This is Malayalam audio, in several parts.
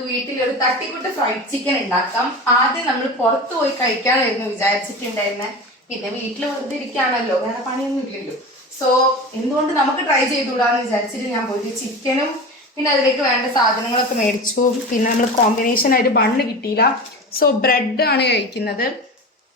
നമുക്ക് വീട്ടിലൊരു തട്ടിക്കൂട്ട് ഫ്രൈഡ് ചിക്കൻ ഉണ്ടാക്കാം. ആദ്യം നമ്മൾ പുറത്തു പോയി കഴിക്കാനായിരുന്നു വിചാരിച്ചിട്ടുണ്ടായിരുന്നത്. പിന്നെ വീട്ടിൽ വെറുതെ ഇരിക്കുകയാണല്ലോ, വേറെ പണിയൊന്നും ഇല്ലല്ലോ. സോ എന്തുകൊണ്ട് നമുക്ക് ട്രൈ ചെയ്തുകൂടാന്ന് വിചാരിച്ചിട്ട് ഞാൻ പോയി ചിക്കനും പിന്നെ അതിലേക്ക് വേണ്ട സാധനങ്ങളൊക്കെ മേടിച്ചു. പിന്നെ നമ്മൾ കോമ്പിനേഷൻ ആയിട്ട് ബണ്ണ് കിട്ടിയില്ല, സോ ബ്രെഡ് ആണ് കഴിക്കുന്നത്.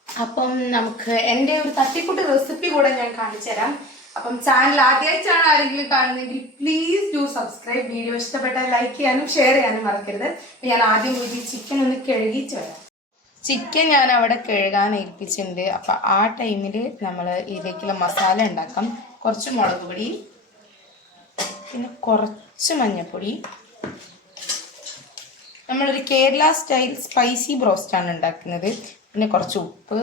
അപ്പം നമുക്ക് എൻ്റെ ഒരു തട്ടിക്കൂട്ട് റെസിപ്പി കൂടെ ഞാൻ കാണിച്ചു തരാം. അപ്പം ചാനൽ ആദ്യമായിട്ടാണ് ആരെങ്കിലും കാണുന്നതെങ്കിൽ പ്ലീസ് ഡു സബ്സ്ക്രൈബ്. വീഡിയോ ഇഷ്ടപ്പെട്ടാൽ ലൈക്ക് ചെയ്യാനും ഷെയർ ചെയ്യാനും മറക്കരുത്. ഞാൻ ആദ്യം പോയി ചിക്കൻ ഒന്ന് കഴുകിയിട്ട് വരാം. ചിക്കൻ ഞാൻ അവിടെ കഴുകാൻ ഏൽപ്പിച്ചിട്ടുണ്ട്. അപ്പം ആ ടൈമിൽ നമ്മൾ ഇതിലേക്കുള്ള മസാല ഉണ്ടാക്കാം. കുറച്ച് മുളക് പൊടി, പിന്നെ കുറച്ച് മഞ്ഞൾപ്പൊടി. നമ്മളൊരു കേരള സ്റ്റൈൽ സ്പൈസി ബ്രോസ്റ്റാണ് ഉണ്ടാക്കുന്നത്. പിന്നെ കുറച്ച് ഉപ്പ്,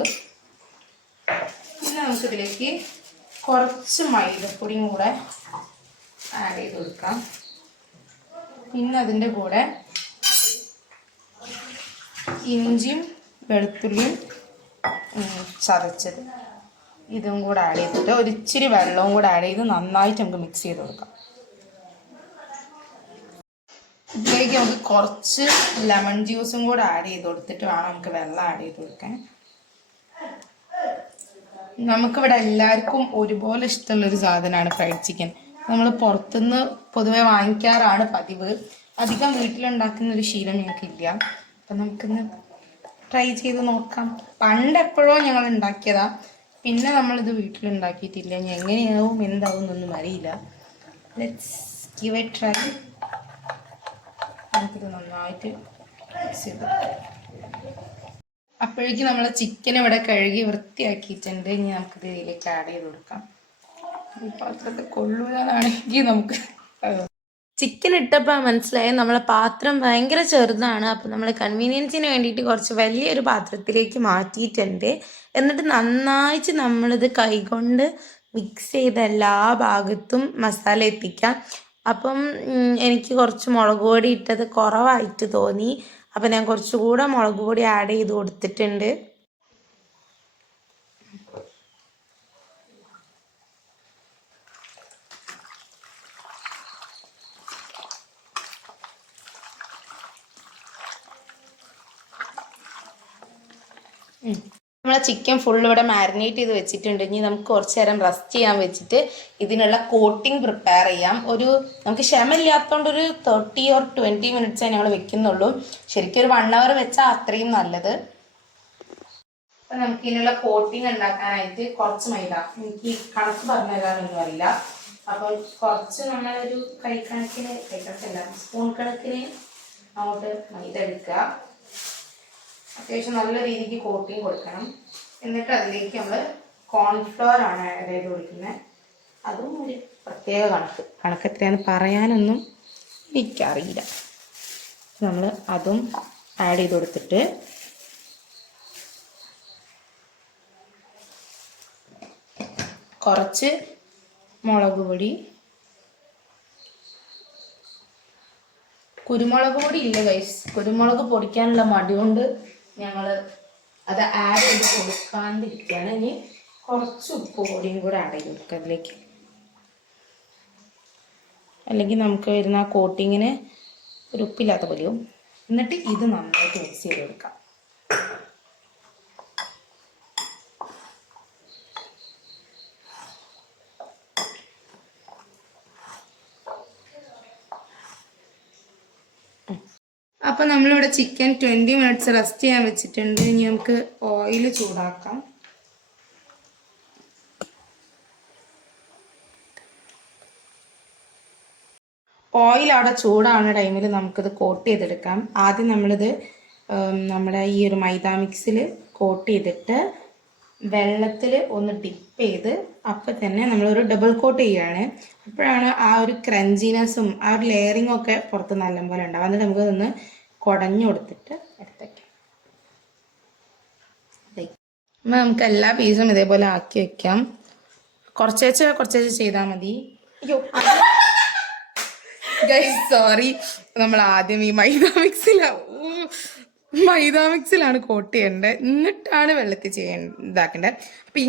പിന്നെ നമുക്കിതിലേക്ക് കുറച്ച് മൈദപ്പൊടിയും കൂടെ ആഡ് ചെയ്ത് കൊടുക്കാം. പിന്നെ അതിൻ്റെ കൂടെ ഇഞ്ചിയും വെളുത്തുള്ളിയും ചതച്ചത് ഇതും കൂടെ ആഡ് ചെയ്തിട്ട് ഒരിച്ചിരി വെള്ളവും കൂടെ ആഡ് ചെയ്ത് നന്നായിട്ട് നമുക്ക് മിക്സ് ചെയ്ത് കൊടുക്കാം. ഇതിലേക്ക് നമുക്ക് കുറച്ച് ലെമൺ ജ്യൂസും കൂടെ ആഡ് ചെയ്ത് കൊടുത്തിട്ട് വേണം നമുക്ക് വെള്ളം ആഡ് ചെയ്ത് കൊടുക്കാൻ. നമുക്കിവിടെ എല്ലാവർക്കും ഒരുപോലെ ഇഷ്ടമുള്ളൊരു സാധനമാണ് ഫ്രൈഡ് ചിക്കൻ. നമ്മൾ പുറത്തുനിന്ന് പൊതുവെ വാങ്ങിക്കാറാണ് പതിവ്. അധികം വീട്ടിലുണ്ടാക്കുന്നൊരു ശീലം ഞങ്ങൾക്കില്ല. അപ്പം നമുക്കിന്ന് ട്രൈ ചെയ്ത് നോക്കാം. പണ്ടെപ്പോഴോ ഞങ്ങൾ ഉണ്ടാക്കിയതാ, പിന്നെ നമ്മളിത് വീട്ടിലുണ്ടാക്കിയിട്ടില്ല. ഇനി എങ്ങനെയാവും എന്താവും എന്നൊന്നും അറിയില്ല. Let's give A try. നമുക്കിത് നന്നായിട്ട് മിക്സ് ചെയ്ത് അപ്പോഴേക്കും നമ്മൾ ചിക്കൻ ഇവിടെ കഴുകി വൃത്തിയാക്കിയിട്ടുണ്ട്. ഇനി നമുക്കിത് ഇതിലേക്ക് ആഡ് ചെയ്ത് കൊടുക്കാം. ഈ പാത്രത്തെ കൊള്ളുകയാണെങ്കിൽ നമുക്ക് ചിക്കൻ ഇട്ടപ്പോൾ മനസ്സിലായി നമ്മളെ പാത്രം ഭയങ്കര ചെറുതാണ്. അപ്പോൾ നമ്മൾ കൺവീനിയൻസിന് വേണ്ടിയിട്ട് കുറച്ച് വലിയൊരു പാത്രത്തിലേക്ക് മാറ്റിയിട്ടുണ്ട്. എന്നിട്ട് നന്നായിട്ട് നമ്മളിത് കൈകൊണ്ട് മിക്സ് ചെയ്ത എല്ലാ ഭാഗത്തും മസാല എത്തിക്കാം. അപ്പം എനിക്ക് കുറച്ച് മുളക് പൊടി ഇട്ടത് കുറവായിട്ട് തോന്നി. അപ്പം ഞാൻ കുറച്ചുകൂടെ മുളക് പൊടി ആഡ് ചെയ്ത് കൊടുത്തിട്ടുണ്ട്. നമ്മളെ ചിക്കൻ ഫുൾ ഇവിടെ മാരിനേറ്റ് ചെയ്ത് വെച്ചിട്ടുണ്ട്. ഇനി നമുക്ക് കുറച്ച് നേരം റെസ്റ്റ് ചെയ്യാൻ വെച്ചിട്ട് ഇതിനുള്ള കോട്ടിങ് പ്രിപ്പയർ ചെയ്യാം. നമുക്ക് ക്ഷമയില്ലാത്തതുകൊണ്ട് ഒരു 30 or 20 മിനിറ്റ്സേ ഞങ്ങൾ വെക്കുന്നുള്ളൂ. ശരിക്കും ഒരു 1 hour വെച്ചാൽ അത്രയും നല്ലത്. അപ്പം നമുക്ക് ഇതിനുള്ള കോട്ടിങ് ഉണ്ടാക്കാനായിട്ട് കുറച്ച് മൈദ, എനിക്ക് കണക്ക് പറഞ്ഞു തരാനൊന്നും അറിയില്ല. അപ്പം കുറച്ച് നമ്മളൊരു കൈക്കണക്കിന് സ്പൂൺ കണക്കിന് അങ്ങോട്ട് മൈദ എടുക്കുക. അത്യാവശ്യം നല്ല രീതിക്ക് കോട്ടിങ് കൊടുക്കണം. എന്നിട്ട് അതിലേക്ക് നമ്മൾ കോൺഫ്ലവർ ആണ് ആഡ് ചെയ്ത് കൊടുക്കുന്നത്. അതും ഒരു പ്രത്യേക കണക്ക് എത്രയാണെന്ന് പറയാനൊന്നും എനിക്കറിയില്ല. നമ്മൾ അതും ആഡ് ചെയ്ത് കൊടുത്തിട്ട് കുറച്ച് മുളക് പൊടി, കുരുമുളക് പൊടി ഇല്ല ഗൈസ്, കുരുമുളക് പൊടിക്കാനുള്ള മടി കൊണ്ട് ഞങ്ങൾ അത് ആഡ് ചെയ്ത് കൊടുക്കാണ്ടിരിക്കുകയാണ്. ഇനി കുറച്ച് ഉപ്പ് പൊടിയും കൂടെ ആഡ് ചെയ്ത് കൊടുക്കുക അതിലേക്ക്. അല്ലെങ്കിൽ നമുക്ക് വരുന്ന ആ കോട്ടിങ്ങിന് ഒരു ഉപ്പില്ലാത്ത പോലെയും. എന്നിട്ട് ഇത് നന്നായിട്ട് മിക്സ് ചെയ്ത് കൊടുക്കാം. അപ്പോൾ നമ്മളിവിടെ ചിക്കൻ 20 minutes റെസ്റ്റ് ചെയ്യാൻ വെച്ചിട്ടുണ്ട്. ഇനി നമുക്ക് ഓയിൽ ചൂടാക്കാം. ഓയിൽ അവിടെ ചൂടാവുന്ന ടൈമിൽ നമുക്കിത് കോട്ട് ചെയ്തെടുക്കാം. ആദ്യം നമ്മളിത് നമ്മുടെ ഈ ഒരു മൈദ മിക്സിൽ കോട്ട് ചെയ്തിട്ട് വെള്ളത്തിൽ ഒന്ന് ഡിപ്പ് ചെയ്ത് അപ്പം തന്നെ നമ്മളൊരു ഡബിൾ കോട്ട് ചെയ്യുകയാണ്. അപ്പോഴാണ് ആ ഒരു ക്രഞ്ചിനെസ്സും ആ ഒരു ലെയറിങ്ങും ഒക്കെ പുറത്ത് നല്ലപോലെ ഉണ്ടാവും. എന്നിട്ട് നമുക്കതൊന്ന് കുടഞ്ഞു കൊടുത്തിട്ട് എടുത്തേക്കാം. നമുക്ക് എല്ലാ പീസും ഇതേപോലെ ആക്കി വെക്കാം. കുറച്ചേച്ച് ചെയ്താൽ മതി. അയ്യോ ഗൈസ് സോറി, നമ്മൾ ആദ്യം ഈ മൈദ മിക്സിലാണ് കോട്ട് ചെയ്യേണ്ടത്, എന്നിട്ടാണ് വെള്ളത്തിൽ ഇതാക്കേണ്ടത്. അപ്പം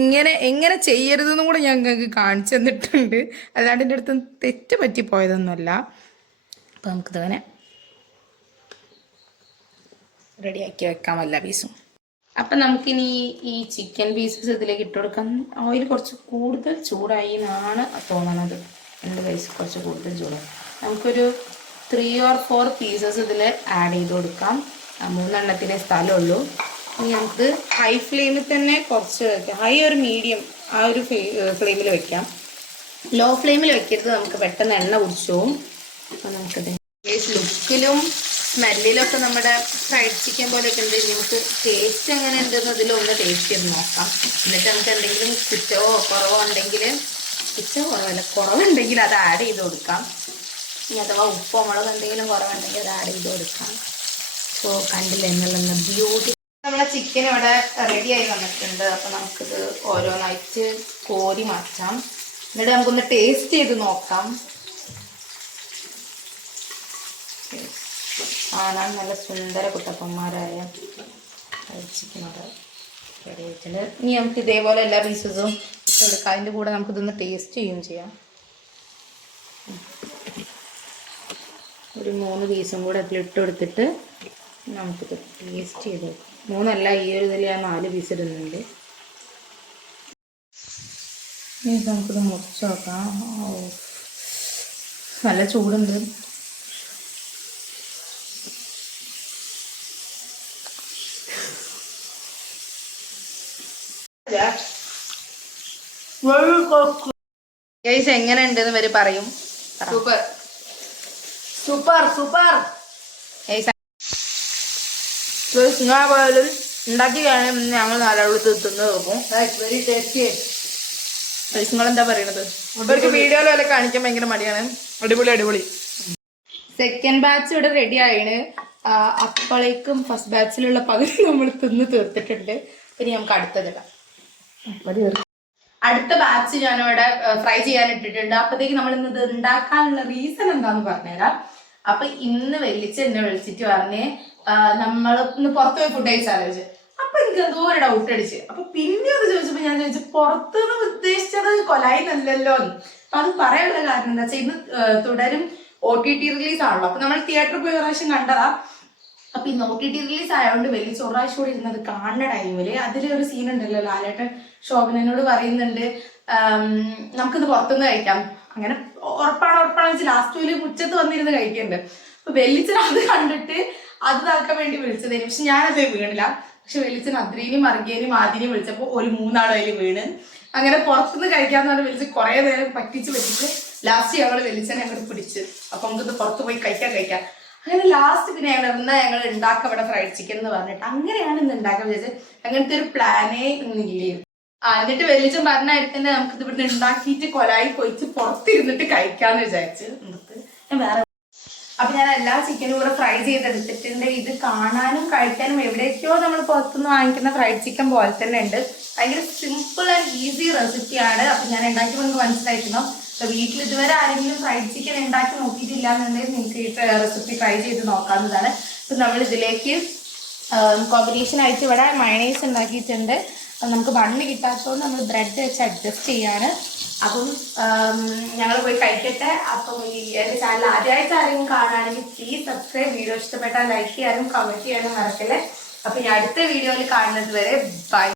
എങ്ങനെ ചെയ്യരുതെന്നും കൂടെ ഞങ്ങൾക്ക് കാണിച്ചു തന്നിട്ടുണ്ട്. അല്ലാണ്ട് എൻ്റെ അടുത്ത് തെറ്റ് പറ്റിപ്പോയതൊന്നുമല്ല. അപ്പം നമുക്കിതങ്ങനെ റെഡിയാക്കി വെക്കാം എല്ലാ പീസും. അപ്പം നമുക്കിനി ഈ ചിക്കൻ പീസസ് ഇതിലേക്ക് ഇട്ട് കൊടുക്കാം. ഓയിൽ കുറച്ച് കൂടുതൽ ചൂടായി എന്നാണ് തോന്നണത്. രണ്ട് പീസ് കുറച്ച് കൂടുതൽ ചൂടായി. നമുക്കൊരു 3 or 4 പീസസ് ഇതിൽ ആഡ് ചെയ്ത് കൊടുക്കാം. 3 എണ്ണത്തിൻ്റെ സ്ഥലമുള്ളൂ. ഇനി നമുക്ക് ഹൈ ഫ്ലെയിമിൽ തന്നെ കുറച്ച് വയ്ക്കാം. ഹൈ ഒരു മീഡിയം ആ ഒരു ഫ്ലെയിമിൽ വെക്കാം. ലോ ഫ്ലെയിമിൽ വെക്കരുത്, നമുക്ക് പെട്ടെന്ന് എണ്ണ കുടിച്ചു പോകും. അപ്പോൾ നമുക്കത് ലുക്കിലും സ്മെല്ലിലൊക്കെ നമ്മുടെ ഫ്രൈഡ് ചിക്കൻ പോലെയൊക്കെ ഉണ്ട്. നമുക്ക് ടേസ്റ്റ് എങ്ങനെ ഉണ്ടെന്ന് ഇതിലൊന്ന് ടേസ്റ്റ് ചെയ്ത് നോക്കാം. എന്നിട്ട് നമുക്ക് എന്തെങ്കിലും കുറ്റമോ കുറവോ ഉണ്ടെങ്കിൽ, കുറ്റമോ കുറവല്ല കുറവുണ്ടെങ്കിൽ അത് ആഡ് ചെയ്ത് കൊടുക്കാം. ഇനി അഥവാ ഉപ്പോ മുളക് എന്തെങ്കിലും കുറവുണ്ടെങ്കിൽ അത് ആഡ് ചെയ്ത് കൊടുക്കാം. സോ കണ്ടില്ല എന്നുള്ള ബ്യൂട്ടി. നമ്മളെ ചിക്കൻ ഇവിടെ റെഡിയായി വന്നിട്ടുണ്ട്. അപ്പോൾ നമുക്കിത് ഓരോന്നായിട്ട് കോരി മാറ്റാം. എന്നിട്ട് നമുക്കൊന്ന് ടേസ്റ്റ് ചെയ്ത് നോക്കാം. കാണാൻ നല്ല സുന്ദര കുട്ടപ്പന്മാരായ ചിക്കനോട് റെഡി ആയിട്ടുണ്ട്. ഇനി നമുക്ക് ഇതേപോലെ എല്ലാ പീസസും ഇട്ടെടുക്കാം. അതിൻ്റെ കൂടെ നമുക്കിതൊന്ന് ടേസ്റ്റ് ചെയ്യുകയും ചെയ്യാം. ഒരു 3 പീസും കൂടെ അതിലിട്ട് കൊടുത്തിട്ട് നമുക്കിത് ടേസ്റ്റ് ചെയ്ത് നോക്കാം. 3 അല്ല, ഈ ഒരു ഇതിൽ ഞാൻ 4 പീസ് ഇടുന്നുണ്ട്. ഇനി നമുക്കിത് മുറിച്ച് നോക്കാം. നല്ല ചൂടുണ്ട്. എങ്ങനെ ഉണ്ടെന്ന് ഇവര് പറയും. Super super super. പോയാലും ഉണ്ടാക്കി കാണാൻ ഞങ്ങൾ നാലാളത്ത് എത്തുന്നത് നോക്കും. Very tasty. നിങ്ങൾ എന്താ പറയണത്? അവർക്ക് വീഡിയോയിൽ വല്ല കാണിക്കാൻ ഭയങ്കര മടിയാണ്. അടിപൊളി അടിപൊളി. സെക്കൻഡ് ബാച്ച് ഇവിടെ റെഡി ആയിണ്. അപ്പോഴേക്കും ഫസ്റ്റ് ബാച്ചിലുള്ള പകുതി നമ്മൾ തിന്ന് തീർത്തിട്ടുണ്ട്. ഇനി നമുക്ക് അടുത്തതിടാം. അടുത്ത ബാച്ച് ഞാനിവിടെ ഫ്രൈ ചെയ്യാൻ ഇട്ടിട്ടുണ്ട്. അപ്പത്തേക്ക് നമ്മൾ ഇന്ന് ഇത് ഉണ്ടാക്കാനുള്ള റീസൺ എന്താന്ന് പറഞ്ഞുതരാം. അപ്പൊ ഇന്ന് വെല്ലിച്ച് എന്നെ വിളിച്ചിട്ട് പറഞ്ഞ് നമ്മൾ ഇന്ന് പുറത്ത് പോയി ഫുഡ് കഴിച്ചാലോചിച്ചു. അപ്പൊ എനിക്ക് എന്തോ ഒരു ഡൗട്ട് അടിച്ച്. അപ്പൊ പിന്നെ അത് ചോദിച്ചപ്പോ ഞാൻ ചോദിച്ചു, പുറത്തുനിന്ന് ഉദ്ദേശിച്ചത് കൊലായിന്നല്ലല്ലോ എന്ന്. അപ്പൊ അത് പറയാനുള്ള കാരണം എന്താ വെച്ചാൽ ഇന്ന് തുടരും OTT റിലീസ് ആണല്ലോ. അപ്പൊ നമ്മൾ തിയേറ്ററിൽ പോയി പ്രാവശ്യം കണ്ടതാ. അപ്പൊ ഈ OTT റിലീസ് ആയതുകൊണ്ട് വലിയ ചൊറാഴ്ച കൂടി ഇരുന്നത് കാണുന്ന ടൈമില് അതിലൊരു സീൻ ഉണ്ടല്ലോ, ലാലേട്ടൻ ശോഭനോട് പറയുന്നുണ്ട് നമുക്കിത് പുറത്തുനിന്ന് കഴിക്കാം. അങ്ങനെ ഉറപ്പാണെന്ന് വെച്ചാൽ ലാസ്റ്റ് ഒരു മുറ്റത്ത് വന്നിരുന്ന് കഴിക്കുന്നുണ്ട്. അപ്പൊ വെല്ലിച്ചൻ അത് കണ്ടിട്ട് അത് താക്കാൻ വേണ്ടി വിളിച്ചതായിരുന്നു. പക്ഷെ ഞാനത് വീണില്ല. പക്ഷെ വെല്ലിച്ചൻ അദ്രീനും അർഗേനും ആദ്യം വിളിച്ചപ്പോൾ ഒരു 3 ആൾ അതിൽ വീണ്. അങ്ങനെ പുറത്തുനിന്ന് കഴിക്കാന്ന് പറഞ്ഞ് വിളിച്ച് കുറെ നേരം പറ്റിച്ച് ലാസ്റ്റ് ഞങ്ങൾ വെല്ലിച്ചനെ അങ്ങോട്ട് പിടിച്ച് അപ്പൊ നമുക്കിത് പുറത്ത് പോയി കഴിക്കാം. അങ്ങനെ ലാസ്റ്റ് പിന്നെ ഞങ്ങൾ ഉണ്ടാക്കാം ഇവിടെ ഫ്രൈഡ് ചിക്കൻ എന്ന് പറഞ്ഞിട്ട് അങ്ങനെയാണ് ഇന്ന് ഉണ്ടാക്കാൻ വിചാരിച്ചത്. അങ്ങനത്തെ ഒരു പ്ലാനേ ഇന്നില്ലേ. എന്നിട്ട് വെല്ലിച്ചൻ പറഞ്ഞായിരിക്കും നമുക്കിത് ഇവിടുന്ന് ഉണ്ടാക്കിയിട്ട് കൊലായി പൊയിച്ച് പുറത്തിരുന്നിട്ട് കഴിക്കാന്ന് വിചാരിച്ച് ഞാൻ വേറെ. അപ്പൊ ഞാൻ എല്ലാ ചിക്കനും കൂടെ ഫ്രൈ ചെയ്തെടുത്തിട്ടുണ്ട്. ഇത് കാണാനും കഴിക്കാനും എവിടേക്കോ നമ്മൾ പുറത്തുനിന്ന് വാങ്ങിക്കുന്ന ഫ്രൈഡ് ചിക്കൻ പോലെ തന്നെ ഉണ്ട്. ഭയങ്കര സിമ്പിൾ ആൻഡ് ഈസി റെസിപ്പിയാണ്. അപ്പൊ ഞാൻ ഉണ്ടാക്കി നിങ്ങൾക്ക് മനസ്സിലായിട്ടുണ്ടോ. അപ്പൊ വീട്ടിൽ ഇതുവരെ ആരെങ്കിലും ഫ്രൈഡ് ചിക്കൻ ഉണ്ടാക്കി നോക്കിയിട്ടില്ല എന്നുണ്ടെങ്കിൽ നിങ്ങൾക്ക് ഈ റെസിപ്പി ട്രൈ ചെയ്ത് നോക്കാവുന്നതാണ്. അപ്പൊ നമ്മൾ ഇതിലേക്ക് കോമ്പിനേഷൻ ആയിട്ട് ഇവിടെ മയണൈസ് ഉണ്ടാക്കിയിട്ടുണ്ട്. നമുക്ക് ബണ്ണ് കിട്ടാത്തതുകൊണ്ട് നമ്മൾ ബ്രെഡ് വെച്ച് അഡ്ജസ്റ്റ് ചെയ്യാണ്. അപ്പം ഞങ്ങൾ പോയി കഴിക്കട്ടെ. അപ്പം എൻ്റെ ചാനൽ ആദ്യമായിട്ട് ആരെങ്കിലും കാണുകയാണെങ്കിൽ പ്ലീസ് സബ്സ്ക്രൈബ്. വീഡിയോ ഇഷ്ടപ്പെട്ടാൽ ലൈക്ക് ചെയ്യാനും കമൻറ്റ് ചെയ്യാനും മറക്കല്ലേ. അപ്പം ഞാൻ അടുത്ത വീഡിയോയിൽ കാണുന്നത് വരെ ബൈ.